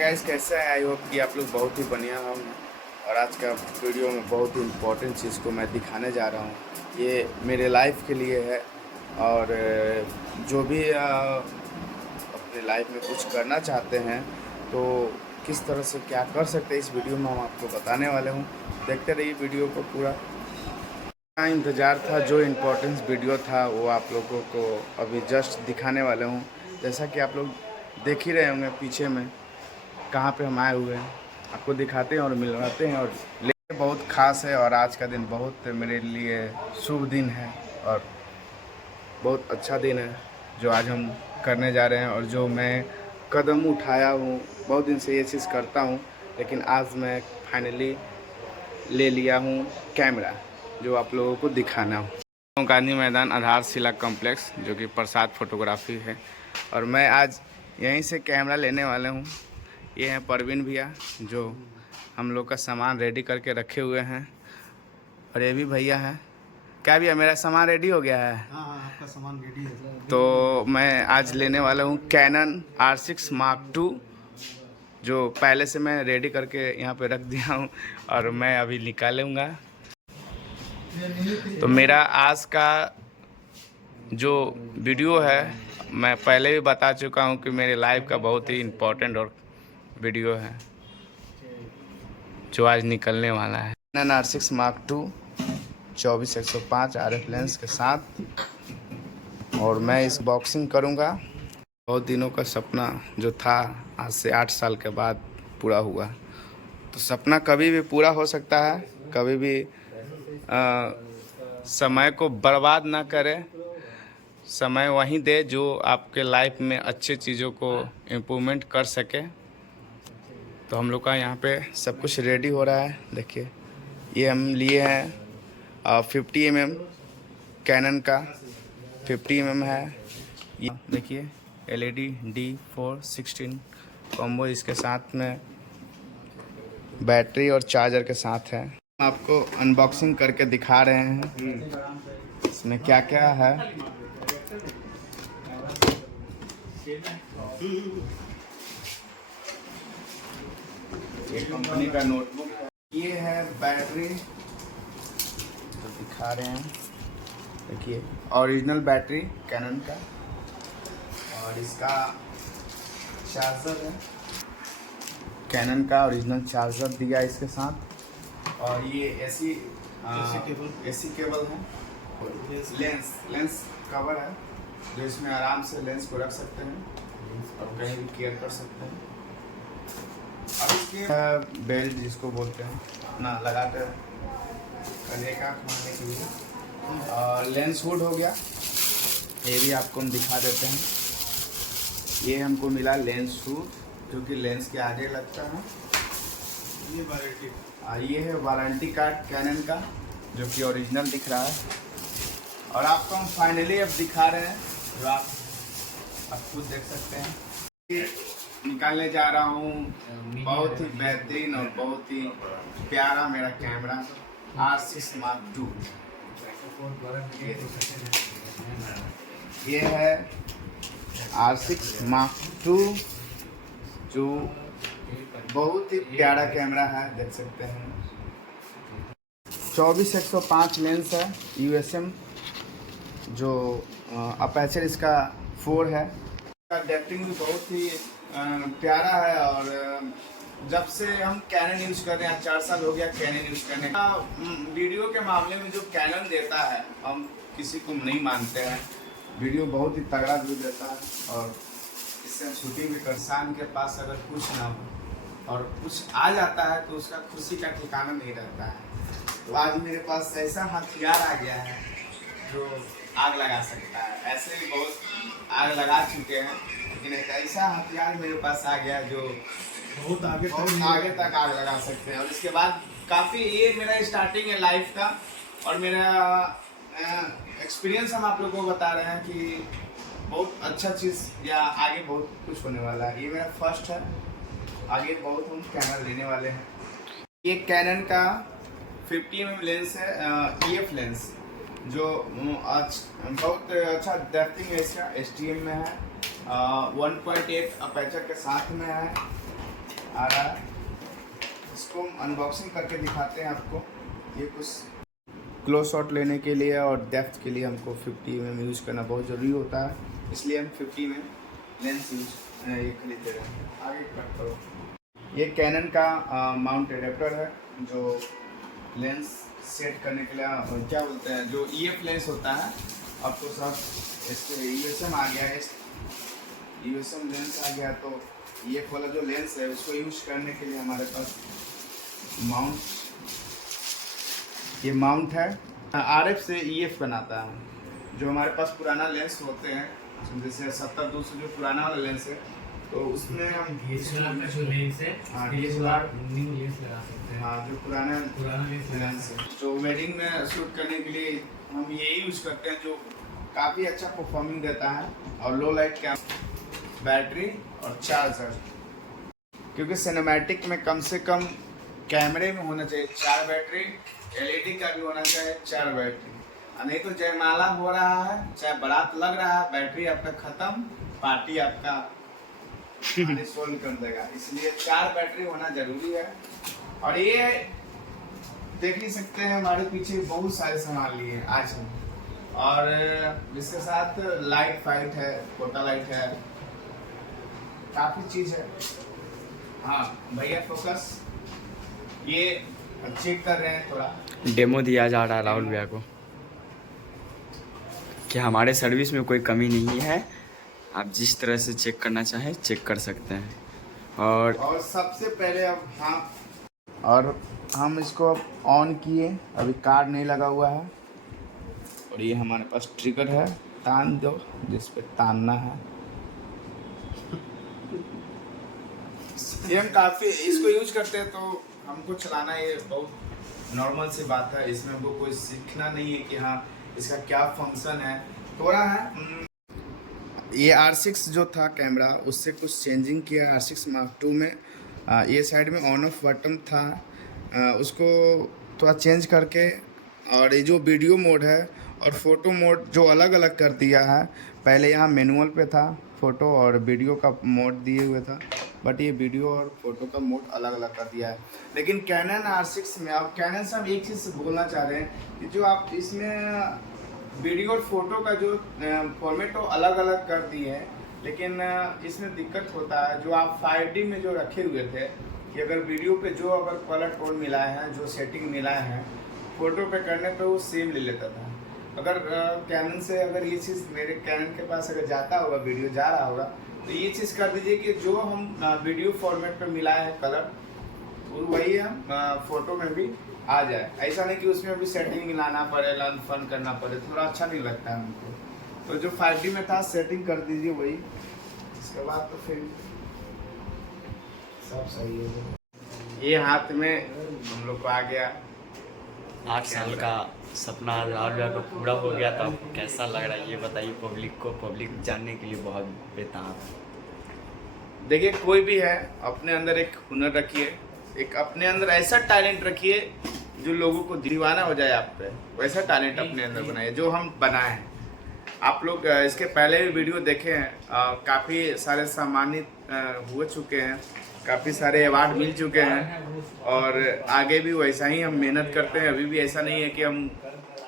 Guys, कैसे हैं? I hope कि आप लोग बहुत ही बढ़िया होंगे। और आज का वीडियो में बहुत ही इम्पोर्टेंट चीज़ को मैं दिखाने जा रहा हूँ। ये मेरे लाइफ के लिए है। और जो भी अपने लाइफ में कुछ करना चाहते हैं तो किस तरह से क्या कर सकते हैं, इस वीडियो में हम आपको बताने वाले हूँ। देखते रहिए वीडियो को पूरा। का इंतज़ार था, जो इम्पोर्टेंस वीडियो था वो आप लोगों को अभी जस्ट दिखाने वाले हूँ। जैसा कि आप लोग देख ही रहे होंगे पीछे में कहाँ पे हम आए हुए हैं, आपको दिखाते हैं और मिलवाते हैं। और लेकिन बहुत ख़ास है और आज का दिन बहुत मेरे लिए शुभ दिन है और बहुत अच्छा दिन है जो आज हम करने जा रहे हैं। और जो मैं कदम उठाया हूँ, बहुत दिन से ये चीज़ करता हूँ, लेकिन आज मैं फाइनली ले लिया हूँ कैमरा, जो आप लोगों को दिखाना हो। गांधी मैदान आधारशिला कॉम्प्लेक्स, जो कि प्रसाद फोटोग्राफी है। और मैं आज यहीं से कैमरा लेने वाले हूँ। ये हैं परवीन भैया, जो हम लोग का सामान रेडी करके रखे हुए हैं। और ये भी भैया हैं। क्या भैया, मेरा सामान रेडी हो गया है? हाँ, आपका सामान रेडी है। तो मैं आज लेने वाला हूँ कैनन R6 Mark II, जो पहले से मैं रेडी करके यहाँ पे रख दिया हूँ और मैं अभी निकालूँगा। तो मेरा आज का जो वीडियो है, मैं पहले भी बता चुका हूँ कि मेरे लाइफ का बहुत ही इम्पोर्टेंट और वीडियो है जो आज निकलने वाला है। Canon R6 Mark II 24-105 RF lens के साथ। और मैं इस बॉक्सिंग करूँगा। बहुत दिनों का सपना जो था, आज से 8 साल के बाद पूरा हुआ। तो सपना कभी भी पूरा हो सकता है, कभी भी समय को बर्बाद ना करें। समय वहीं दे जो आपके लाइफ में अच्छे चीज़ों को इम्प्रूवमेंट कर सके। तो हम लोग का यहाँ पे सब कुछ रेडी हो रहा है। देखिए, ये हम लिए हैं 50 mm कैनन का, 50 mm है ये। देखिए LED D416 कॉम्बो इसके साथ में बैटरी और चार्जर के साथ है। आपको अनबॉक्सिंग करके दिखा रहे हैं इसमें क्या क्या है। ये कंपनी का नोटबुक है। ये है बैटरी, तो दिखा रहे हैं। देखिए, ओरिजिनल बैटरी कैनन का। और इसका चार्जर है, कैनन का ओरिजिनल चार्जर दिया इसके साथ। और ये एसी केबल है। लेंस कवर है, जो इसमें आराम से लेंस को रख सकते हैं और कहीं भी केयर कर सकते हैं। अब इसके बेल्ट जिसको बोलते हैं, अपना लगाकर कंधे का मारने के लिए। और लेंस हुड हो गया, ये भी आपको हम दिखा देते हैं। ये हमको मिला लेंस हुड, जो कि लेंस के आगे लगता है। ये है वारंटी कार्ड कैनन का, जो कि ओरिजिनल दिख रहा है। और आपको हम फाइनली अब दिखा रहे हैं, जो आप खुद देख सकते हैं। निकालने जा रहा हूँ बहुत ही बेहतरीन और बहुत ही प्यारा मेरा कैमरा R6 Mark II। ये है R6 Mark II, जो बहुत ही प्यारा कैमरा है, देख सकते हैं। 24-105 लेंस है USM, जो अपर्चर इसका 4 है। डेप्टिंग भी बहुत ही प्यारा है। और जब से हम कैनन यूज कर रहे हैं, 4 साल हो गया कैनन यूज करने का। वीडियो के मामले में जो कैनन देता है, हम किसी को नहीं मानते हैं। वीडियो बहुत ही तगड़ा व्यू देता है और इससे शूटिंग भी। किसान के पास अगर कुछ ना हो और कुछ आ जाता है तो उसका खुशी का ठिकाना नहीं रहता है। तो आज मेरे पास ऐसा हथियार आ गया है जो आग लगा सकता है। ऐसे भी बहुत आग लगा चुके हैं, लेकिन एक ऐसा हथियार मेरे पास आ गया जो बहुत आगे तक आग लगा सकते हैं। और इसके बाद काफ़ी, ये मेरा स्टार्टिंग है लाइफ का और मेरा एक्सपीरियंस हम आप लोगों को बता रहे हैं कि बहुत अच्छा चीज़ या आगे बहुत कुछ होने वाला है। ये मेरा फर्स्ट है, आगे बहुत हम कैमरा लेने वाले हैं। ये कैनन का 50 mm लेंस है, EF लेंस, जो बहुत अच्छा डेप्थिंग है। इसका STM में है, 1.8 अपर्चर के साथ में है। आ रहा है। इसको अनबॉक्सिंग करके दिखाते हैं आपको। ये कुछ क्लोज शॉट लेने के लिए और डेप्थ के लिए हमको 50 में यूज़ करना बहुत ज़रूरी होता है, इसलिए हम 50 में लेंस ये खरीदते हैं। आगे कट करो। ये कैनन का माउंट एडेप्टर है जो लेंस सेट करने के लिए क्या बोलते हैं, जो EF लेंस होता है। अब तो सब इसके USM आ गया है, USM लेंस आ गया, तो EF वाला जो लेंस है उसको यूज करने के लिए हमारे पास ये माउंट है। RF से EF बनाता है। जो हमारे पास पुराना लेंस होते हैं जैसे 70-200 जो पुराना वाला लेंस है, तो उसमें हम DSLR का जो लेंस है, हाँ DSLR न्यू लेंस लगा सकते हैं। हाँ जो पुराना लेंस है, जो वेडिंग में शूट करने के लिए हम यही यूज़ करते हैं, जो काफ़ी अच्छा परफॉर्मिंग देता है। और लो लाइट कैम, बैटरी और चार्जर, क्योंकि सिनेमैटिक में कम से कम कैमरे में होना चाहिए 4 बैटरी, LED का भी होना चाहिए 4 बैटरी। नहीं तो जयमाला हो रहा है, चाहे बारात लग रहा है, बैटरी आपका ख़त्म, पार्टी आपका सोल्व कर देगा। इसलिए 4 बैटरी होना ज़रूरी है। और ये देख ही सकते हैं हमारे पीछे बहुत सारे सामान लिए आज हम, और इसके साथ लाइट फाइट है, फोटा लाइट है, काफ़ी चीज़ है। हाँ भैया फोकस, ये चेक कर रहे हैं, थोड़ा डेमो दिया जा रहा है राहुल भैया को कि हमारे सर्विस में कोई कमी नहीं है, आप जिस तरह से चेक करना चाहें चेक कर सकते हैं। और सबसे पहले अब हम इसको ऑन किए, अभी कार्ड नहीं लगा हुआ है, और ये हमारे पास ट्रिगर है, तान दो जिस पे तानना है। ये हम काफ़ी इसको यूज करते हैं, तो हमको चलाना ये बहुत नॉर्मल सी बात है। इसमें हमको कोई सीखना नहीं है कि हाँ इसका क्या फंक्शन है, थोड़ा है। ये R6 जो था कैमरा, उससे कुछ चेंजिंग किया R6 Mark II में। ये साइड में ऑन ऑफ बटन था, उसको थोड़ा चेंज करके, और ये जो वीडियो मोड है और फ़ोटो मोड जो अलग अलग कर दिया है। पहले यहाँ मैनुअल पे था फ़ोटो और वीडियो का मोड दिए हुए था, बट ये वीडियो और फोटो का मोड अलग अलग कर दिया है। लेकिन कैनन R6 में, अब कैनन से हम एक चीज़ बोलना चाह रहे हैं कि जो आप इसमें वीडियो और फोटो का जो फॉर्मेट वो अलग अलग कर दिए हैं, लेकिन इसमें दिक्कत होता है जो आप 5D में जो रखे हुए थे कि अगर वीडियो पे जो अगर कलर टोन मिलाए हैं, जो सेटिंग मिलाए हैं, फ़ोटो पे करने पे वो सेम ले लेता था। अगर कैनन से अगर ये चीज़ मेरे कैनन के पास अगर जाता होगा, वीडियो जा रहा होगा, तो ये चीज़ कर दीजिए कि जो हम वीडियो फॉर्मेट पे मिलाए हैं कलर, वही हम फ़ोटो में भी आ जाए। ऐसा नहीं कि उसमें भी सेटिंग मिलाना पड़े, लन फन करना पड़े, थोड़ा अच्छा नहीं लगता है हमको। तो जो 5D में था सेटिंग कर दीजिए वही, इसके बाद तो फिर सब सही है। ये हाथ में हम लोग को आ गया 8 साल का सपना राहुल भैया को पूरा हो गया, तो आपको कैसा लग रहा है ये बताइए पब्लिक को। पब्लिक जानने के लिए बहुत बेताब है। देखिए, कोई भी है अपने अंदर एक हुनर रखिए, एक अपने अंदर ऐसा टैलेंट रखिए जो लोगों को दीवाना हो जाए आप पे, वैसा टैलेंट अपने अंदर बनाइए जो हम बनाए हैं। आप लोग इसके पहले भी वीडियो देखे हैं, काफ़ी सारे सम्मानित हो चुके हैं, काफ़ी सारे अवार्ड मिल चुके हैं, और आगे भी वैसा ही हम मेहनत करते हैं। अभी भी ऐसा नहीं है कि हम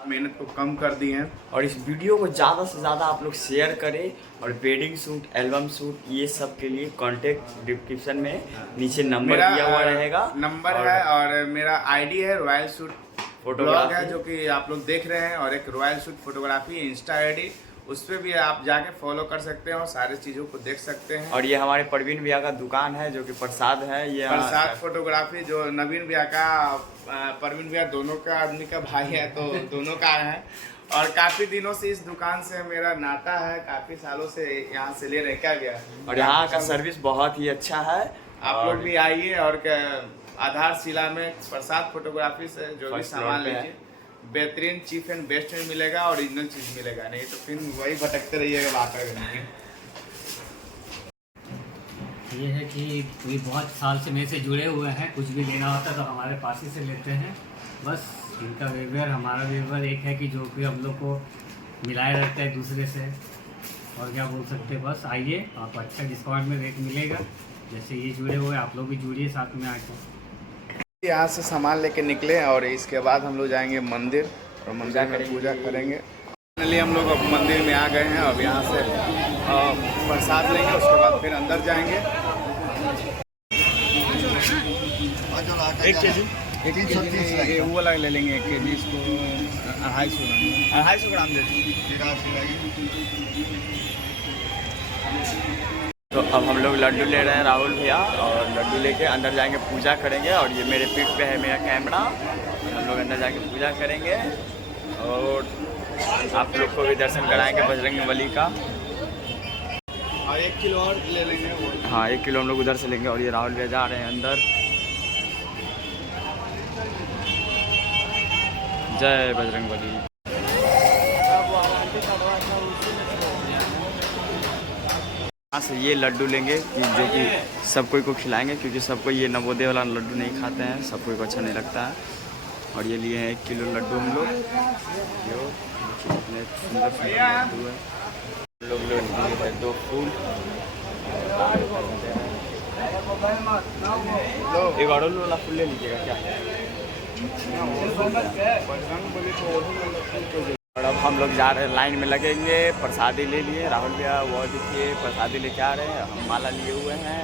मेहनत को कम कर दिए हैं। और इस वीडियो को ज़्यादा से ज़्यादा आप लोग शेयर करें, और वेडिंग शूट, एल्बम शूट, ये सब के लिए कॉन्टेक्ट डिस्क्रिप्शन में नीचे नंबर दिया हुआ रहेगा, नंबर है, और मेरा आईडी है रॉयल शूट फोटोग्राफी है, जो कि आप लोग देख रहे हैं, और एक royal shoot photography Insta ID, उस पर भी आप जाके फॉलो कर सकते हैं और सारी चीज़ों को देख सकते हैं। और ये हमारे प्रवीण भैया का दुकान है जो कि प्रसाद है, ये प्रसाद फोटोग्राफी, जो नवीन भैया का प्रवीण भैया दोनों का आदमी का भाई है, तो दोनों का है। और काफ़ी दिनों से इस दुकान से मेरा नाता है, काफ़ी सालों से यहाँ से ले रखा गया, और यहाँ का सर्विस बहुत ही अच्छा है। आप लोग भी आइए, और आधारशिला में प्रसाद फोटोग्राफी से जो भी सामान लीजिए, बेहतरीन चीफ एंड बेस्ट में मिलेगा, ओरिजिनल चीज़ मिलेगा, नहीं तो फिर वही भटकते रहिएगा बात करेंगे। ये है कि कोई बहुत साल से मेरे से जुड़े हुए हैं, कुछ भी लेना होता है तो हमारे पास ही से लेते हैं। बस इनका व्यवहार, हमारा व्यवहार एक है कि जो कि हम लोग को मिलाए रखता है दूसरे से, और क्या बोल सकते हैं। बस आइए, आप अच्छा डिस्काउंट में रेट मिलेगा, जैसे ये जुड़े हुए आप लोग भी जुड़िए साथ में आके। यहाँ से सामान लेके निकले और इसके बाद हम लोग जाएंगे मंदिर और मंदिर में पूजा करेंगे। फाइनली हम लोग अब मंदिर में आ गए हैं। अब यहाँ से प्रसाद लेंगे, उसके बाद फिर अंदर जाएंगे। 1 केजी 1 केजी वो वाला ले लेंगे। 1 केजी इसको 250 ग्राम दे तो अब हम लोग लड्डू ले रहे हैं राहुल भैया, और लड्डू लेके अंदर जाएंगे, पूजा करेंगे। और ये मेरे पीठ पे है मेरा कैमरा, हम लोग अंदर जाके पूजा करेंगे और आप लोग को भी दर्शन कराएंगे बजरंग बली का। और 1 किलो और ले लेंगे वो। हाँ 1 किलो हम लोग उधर से लेंगे। और ये राहुल भैया जा रहे हैं अंदर। जय बजरंग बली। यहाँ से ये लड्डू लेंगे कि जो कि सब कोई को खिलाएंगे, क्योंकि सबको ये नवोदय वाला लड्डू नहीं खाते हैं, सब कोई को अच्छा नहीं लगता है। और ये लिए हैं 1 किलो लड्डू हम लोग। जो इतने सुंदर सुंदर लड्डू है। हम लोग लिए हैं 2 फूल। एक और वाला फूल ले लीजिएगा क्या? और अब हम लोग जा रहे हैं, लाइन में लगेंगे। प्रसादी ले लिए, राहुल भैया वो देखिए प्रसादी लेके आ रहे हैं, हम माला लिए हुए हैं।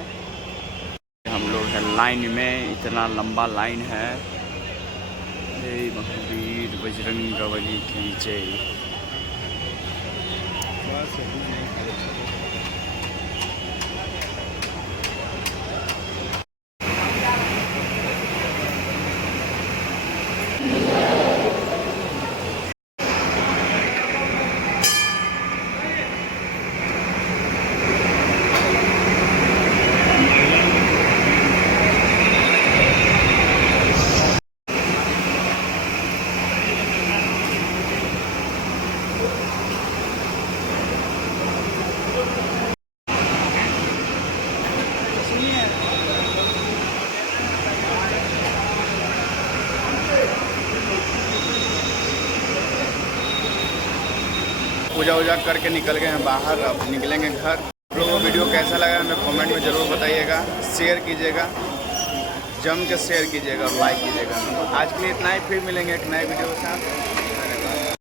हम लोग हैं लाइन में, इतना लंबा लाइन है। जय महावीर बजरंग बली की जय। पूजा वूजा करके निकल गए हैं बाहर। अब निकलेंगे घर। आप लोगों को वीडियो कैसा लगा हमें कमेंट में ज़रूर बताइएगा। शेयर कीजिएगा, जम के शेयर कीजिएगा और लाइक कीजिएगा। आज के लिए इतना ही, फिर मिलेंगे एक नए वीडियो के साथ।